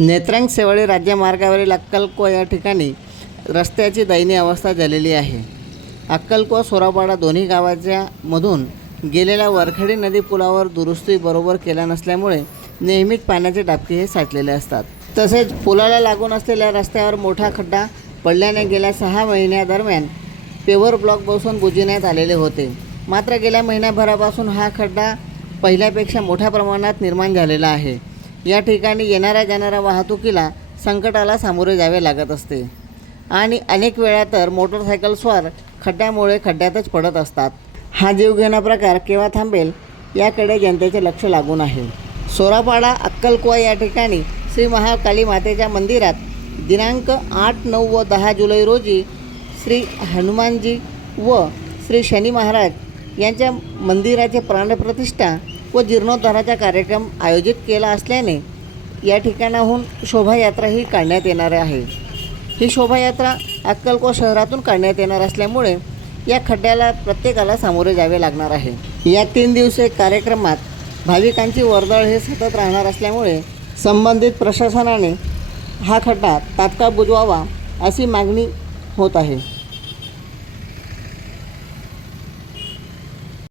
नेत्रांग सेवाळी राज्यमार्गावरील अक्कलको या ठिकाणी रस्त्याची दयनीय अवस्था झालेली आहे. अक्कलको सोरापाडा दोन्ही गावाच्या मधून गेलेल्या वरखडी नदी पुलावर दुरुस्ती बरोबर केल्या नसल्यामुळे नेहमीच पाण्याचे डाबके हे साचलेले असतात. तसेच पुलाला लागून असलेल्या रस्त्यावर मोठा खड्डा पडल्याने गेल्या सहा महिन्यादरम्यान पेवर ब्लॉक बसून बुजविण्यात आलेले होते. मात्र गेल्या महिन्याभरापासून हा खड्डा पहिल्यापेक्षा मोठ्या प्रमाणात निर्माण झालेला आहे. या ठिकाणी येणाऱ्या जाणाऱ्या वाहतुकीला संकटाला सामोरे जावे लागत असते. आणि अनेक वेळा तर मोटरसायकलस्वार खड्ड्यामुळे खड्ड्यातच पडत असतात. हा जीवघेणा प्रकार केव्हा थांबेल याकडे जनतेचे लक्ष लागून आहे. सोरापाडा अक्कलकुवा या ठिकाणी श्री महाकाली मातेच्या मंदिरात दिनांक आठ नऊ व दहा जुलै रोजी श्री हनुमानजी व श्री शनी महाराज यांच्या मंदिराचे प्राणप्रतिष्ठा व जीर्णोद्धाराचा कार्यक्रम आयोजित केला असल्याने या ठिकाणाहून शोभायात्राही काढण्यात येणार आहे. ही शोभायात्रा अक्कलकोट शहरातून काढण्यात येणार असल्यामुळे या खड्ड्याला प्रत्येकाला सामोरे जावे लागणार आहे. या तीन दिवसीय कार्यक्रमात भाविकांची वर्दळ हे सतत राहणार असल्यामुळे संबंधित प्रशासनाने हा खड्डा तात्काळ बुजवावा अशी मागणी होत आहे.